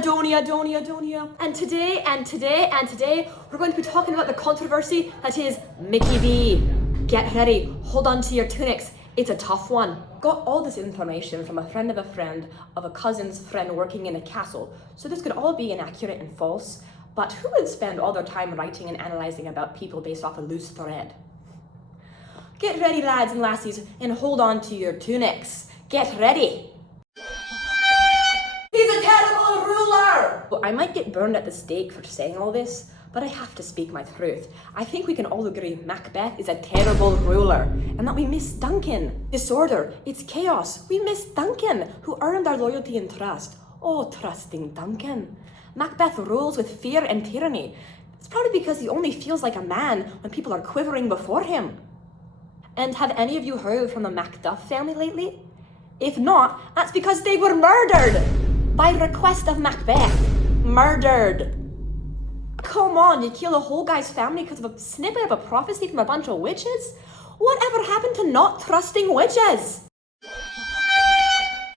Caledonia. And today, we're going to be talking about the controversy that is Mickey B. Get ready, hold on to your tunics. It's a tough one. Got all this information from a friend of a cousin's friend working in a castle. So this could all be inaccurate and false. But who would spend all their time writing and analysing about people based off a loose thread? Get ready, lads and lassies, and hold on to your tunics. Get ready. He's a terrible ruler! Well, I might get burned at the stake for saying all this, but I have to speak my truth. I think we can all agree Macbeth is a terrible ruler, and that we miss Duncan. Disorder, it's chaos. We miss Duncan, who earned our loyalty and trust. Oh, trusting Duncan. Macbeth rules with fear and tyranny. It's probably because he only feels like a man when people are quivering before him. And have any of you heard from the Macduff family lately? If not, that's because they were murdered! By request of Macbeth. Murdered. Come on, you kill a whole guy's family because of a snippet of a prophecy from a bunch of witches? Whatever happened to not trusting witches?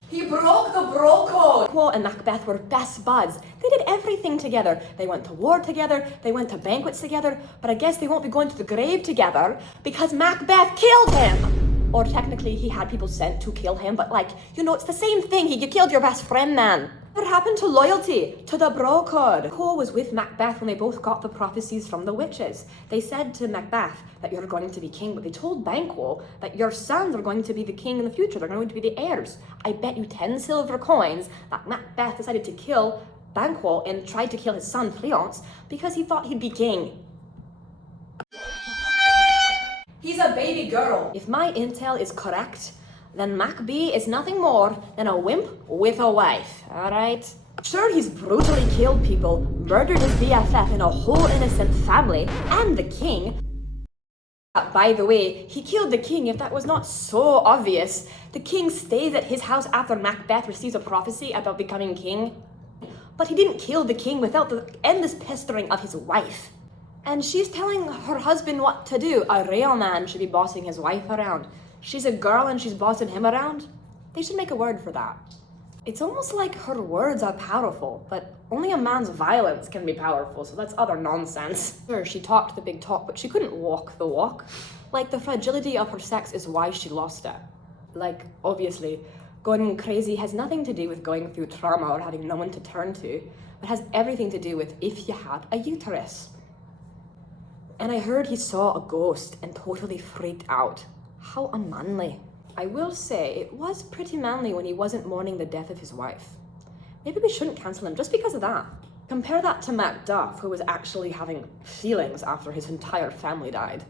He broke the bro code. Quote and Macbeth were best buds. They did everything together. They went to war together, they went to banquets together, but I guess they won't be going to the grave together because Macbeth killed him. Or technically he had people sent to kill him, but it's the same thing. You killed your best friend, man. What happened to loyalty? To the bro code? Cole was with Macbeth when they both got the prophecies from the witches. They said to Macbeth that you're going to be king, but they told Banquo that your sons are going to be the king in the future. They're going to be the heirs. I bet you 10 silver coins that Macbeth decided to kill Banquo and tried to kill his son Fleance because he thought he'd be king. He's a baby girl. If my intel is correct, then Macbee is nothing more than a wimp with a wife, alright? Sure, he's brutally killed people, murdered his BFF and a whole innocent family, and the king. By the way, he killed the king if that was not so obvious. The king stays at his house after Macbeth receives a prophecy about becoming king. But he didn't kill the king without the endless pestering of his wife. And she's telling her husband what to do. A real man should be bossing his wife around. She's a girl and she's bossing him around. They should make a word for that. It's almost like her words are powerful, but only a man's violence can be powerful, so that's other nonsense. Sure, she talked the big talk, but she couldn't walk the walk. The fragility of her sex is why she lost it. Obviously, going crazy has nothing to do with going through trauma or having no one to turn to, but has everything to do with if you had a uterus. And I heard he saw a ghost and totally freaked out. How unmanly. I will say, it was pretty manly when he wasn't mourning the death of his wife. Maybe we shouldn't cancel him just because of that. Compare that to Macduff, who was actually having feelings after his entire family died.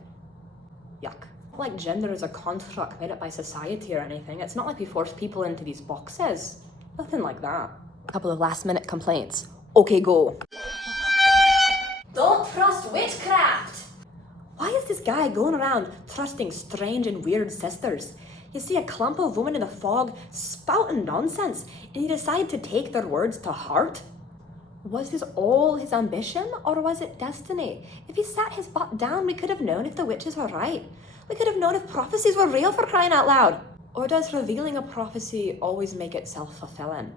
Yuck. Not like gender is a construct made up by society or anything. It's not like we force people into these boxes. Nothing like that. A couple of last-minute complaints. Okay, go. Don't trust witchcraft! Why is this guy going around trusting strange and weird sisters? You see a clump of women in the fog spouting nonsense, and he decided to take their words to heart? Was this all his ambition, or was it destiny? If he sat his butt down, we could have known if the witches were right. We could have known if prophecies were real, for crying out loud. Or does revealing a prophecy always make it self-fulfilling?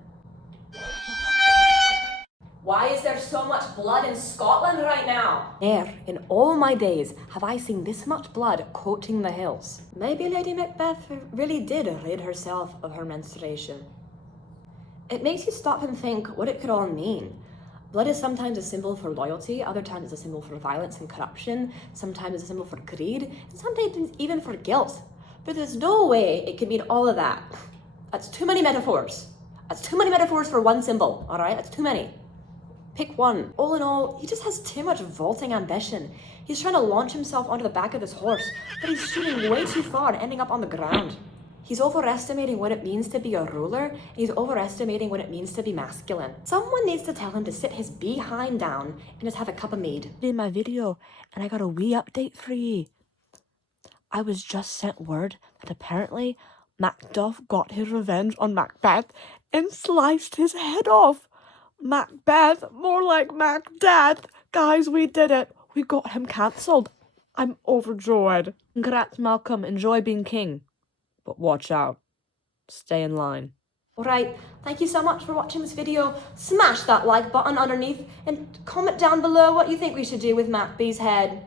Why is there so much blood in Scotland right now? Ne'er in all my days have I seen this much blood coating the hills. Maybe Lady Macbeth really did rid herself of her menstruation. It makes you stop and think what it could all mean. Blood is sometimes a symbol for loyalty, other times it's a symbol for violence and corruption, sometimes it's a symbol for greed, and sometimes even for guilt. But there's no way it could mean all of that. That's too many metaphors. That's too many metaphors for one symbol, alright? That's too many. Pick one. All in all, he just has too much vaulting ambition. He's trying to launch himself onto the back of this horse, but he's shooting way too far and ending up on the ground. He's overestimating what it means to be a ruler, and he's overestimating what it means to be masculine. Someone needs to tell him to sit his behind down and just have a cup of mead. In my video, and I got a wee update for ye. I was just sent word that apparently Macduff got his revenge on Macbeth and sliced his head off. Macbeth, more like Macdeath. Guys, we did it. We got him cancelled. I'm overjoyed. Congrats, Malcolm. Enjoy being king. But watch out. Stay in line. Alright, thank you so much for watching this video. Smash that like button underneath and comment down below what you think we should do with Mac B's head.